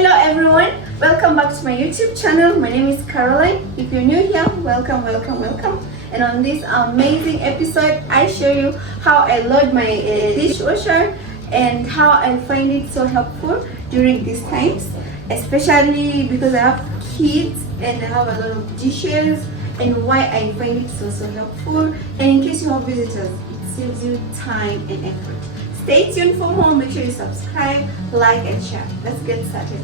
Hello everyone, welcome back to my YouTube channel. My name is Caroline. If you're new here, welcome. And on this amazing episode, I show you how I load my dishwasher and how I find it so helpful during these times, especially because I have kids and I have a lot of dishes, and why I find it so helpful. And in case you have visitors, it saves you time and effort. Stay tuned for more. Make sure you subscribe, like, and share. Let's get started.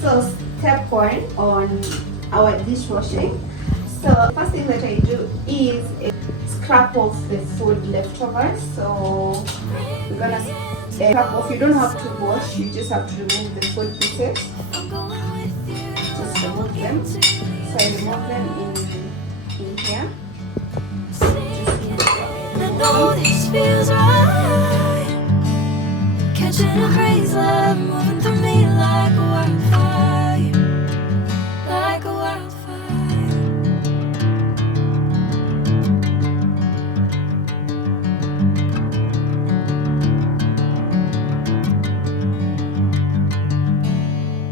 So step 1 on our dishwashing. So first thing that I do is scrap off the food leftovers. So we're gonna scrap off. You don't have to wash. You just have to remove the food pieces. Just remove them. So I remove them in here. I know this feels right. Catching a crazy love, moving through me like a wildfire, like a wildfire.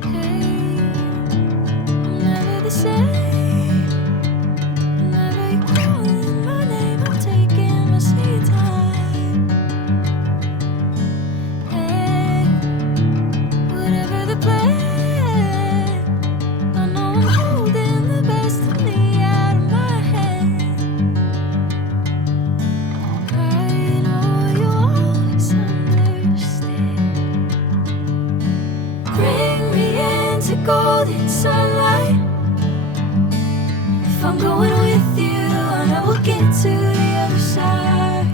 Hey, I'm never the same. Whenever you're calling my name, I'm taking my sweet time. Hey, whatever the plan, I know I'm holding the best of me out of my hand. I know you always understand. Bring me into golden sunlight. If I'm going with you, I know we'll get to the other side.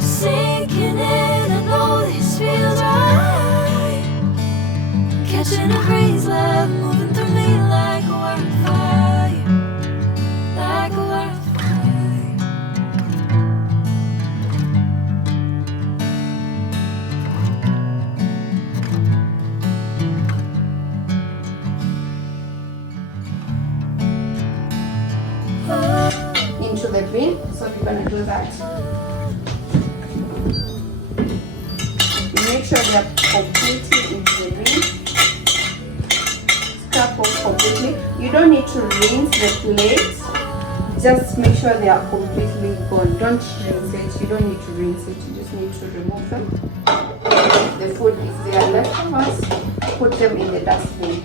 Sinking in, I know this feels right. Catching a crazy love, moving through me like a wildfire, like a wildfire. Into the bin. So we're gonna do that. You make sure they're completely into the bin. Scrap off completely. You don't need to rinse the plates. Just make sure they are completely gone. Don't rinse it. You don't need to rinse it. You just need to remove them. The food is there leftovers. Put them in the dustbin.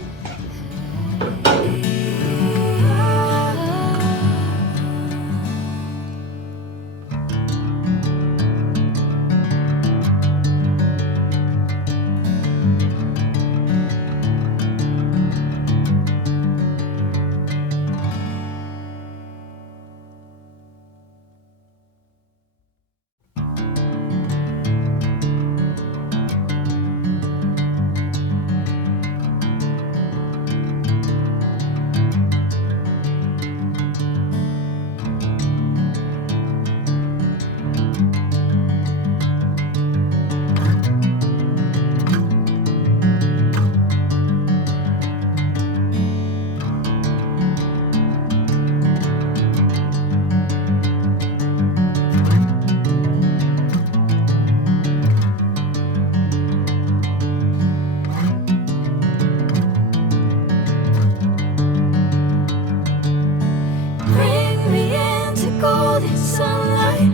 Bring me into golden sunlight.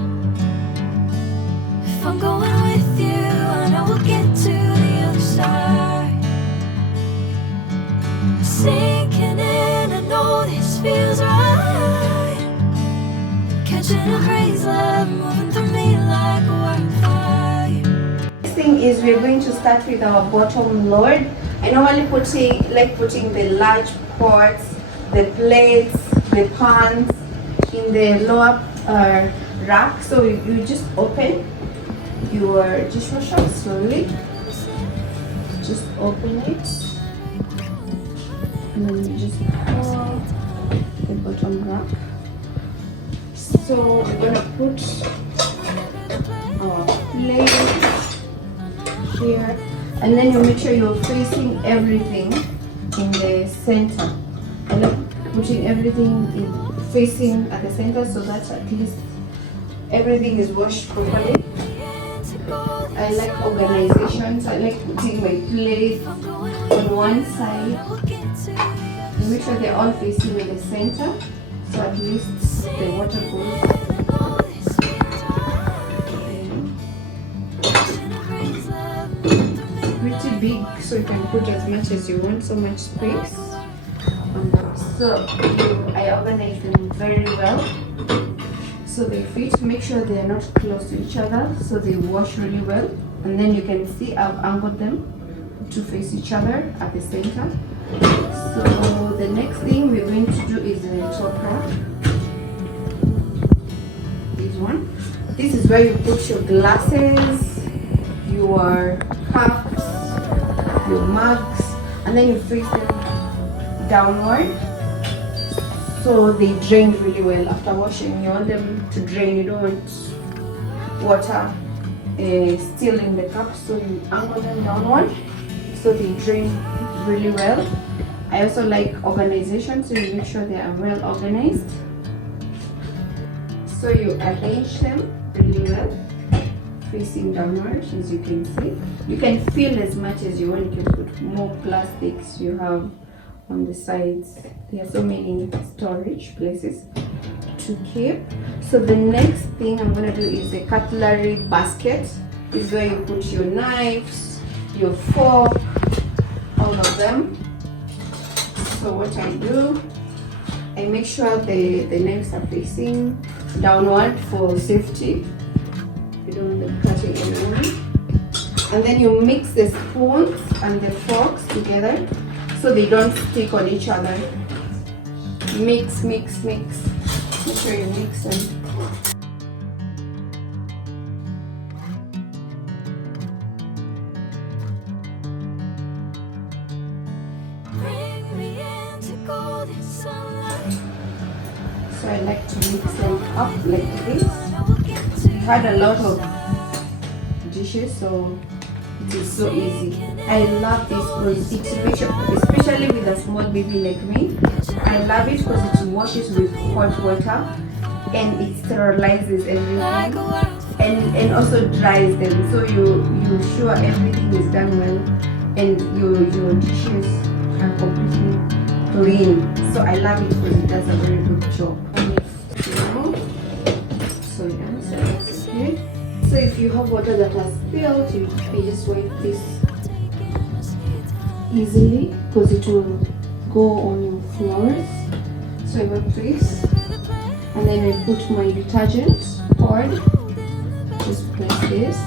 If I'm going with you, I know we'll get to the other side. Sinking in, I know this feels right. Catching a crazy love, moving through me like a wildfire. Next thing is we're going to start with our bottom load. I normally putting the large pots, the plates, the pans in the lower rack. So you just open your dishwasher slowly. Just open it, and then you just pour the bottom rack. So we're gonna put our plate here, and then you make sure you're facing everything in the center. I like putting everything facing at the center so that at least everything is washed properly. I like organizations. I like putting my plates on one side. And make sure they're all facing in the center, so at least the water goes. Pretty big, so you can put as much as you want, so much space on them. So I organize them very well so they fit. Make sure they are not close to each other so they wash really well. And then you can see I've angled them to face each other at the center. So the next thing we're going to do is the top rack. This one. This is where you put your glasses, your cups, your mugs, and then you face them downward so they drain really well. After washing, you want them to drain. You don't want water still in the cup, so you angle them downward so they drain really well. I also like organization, so you make sure they are well organized. So you arrange them really well, facing downward, as you can see. You can fill as much as you want. You can put more plastics you have on the sides. There are so many storage places to keep. So the next thing I'm going to do is a cutlery basket. This is where you put your knives, your fork, all of them. So what I do, I make sure the knives are facing downward for safety. You don't want them cutting anyone. And then you mix the spoons and the forks together so they don't stick on each other. Mix, mix, mix. Make sure you mix them. So I like to mix them up like this. I had a lot of dishes, so it is so easy. I love this because it makes especially with a small baby like me, I love it because it washes with hot water and it sterilizes everything and also dries them, so you sure everything is done well and your dishes are completely clean. So I love it because it does a very good job. So yeah, so that's okay. So if you have water that has spilled, you just wipe this easily because it will go on your floors. So I wipe this and then I put my detergent pod. Just press this.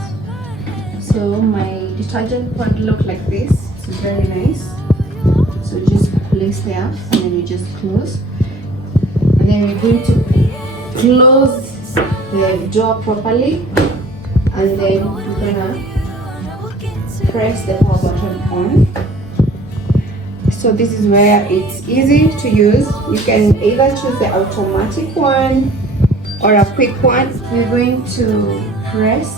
So my detergent pod look like this. It's very nice. So just place there and then you just close. And then we're going to close the door properly. And then you're gonna press the power button on. So this is where it's easy to use. You can either choose the automatic one or a quick one. We're going to press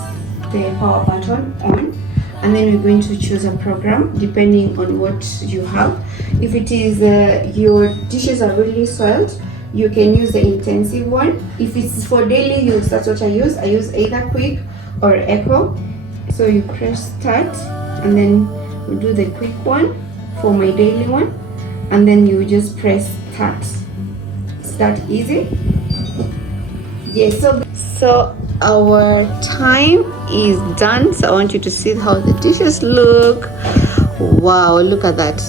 the power button on and then we're going to choose a program depending on what you have. If it is your dishes are really soiled, you can use the intensive one. If it's for daily use, that's what I use. I use either quick or echo. So you press start and then we do the quick one for my daily one and then you just press start. Is that easy? Yes. So our time is done. So I want you to see how the dishes look. Wow, look at that.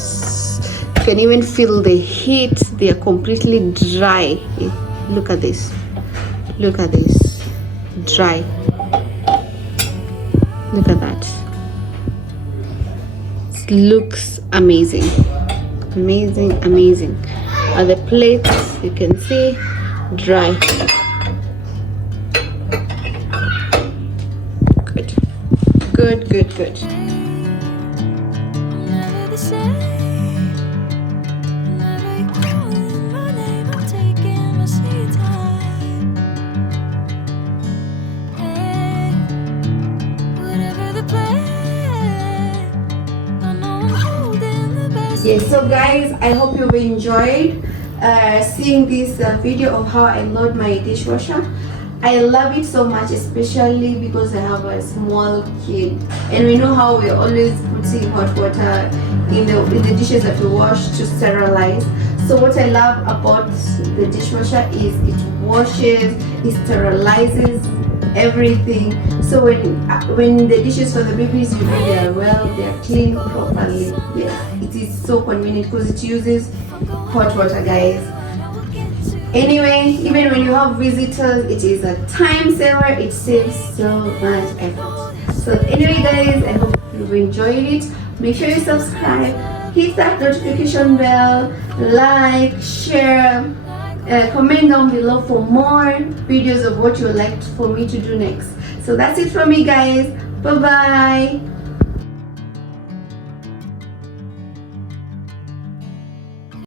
You can even feel the heat. They are completely dry. Look at this. Look at this. Dry. Look at that. It looks amazing. Amazing, amazing. And the plates, you can see, dry. Good. Good, good, good. Yes, so guys, I hope you've enjoyed seeing this video of how I load my dishwasher. I love it so much, especially because I have a small kid, and we know how we're always putting hot water in the dishes that we wash to sterilize. So what I love about the dishwasher is it washes, it sterilizes everything. So when the dishes for the babies, you know, they are cleaned properly. Yeah, it is so convenient because it uses hot water, guys. Anyway, even when you have visitors, it is a time saver. It saves so much effort. So anyway, guys, I hope you've enjoyed it. Make sure you subscribe, hit that notification bell, like, share, comment down below for more videos of what you would like for me to do next. So that's it from me, guys. Bye bye.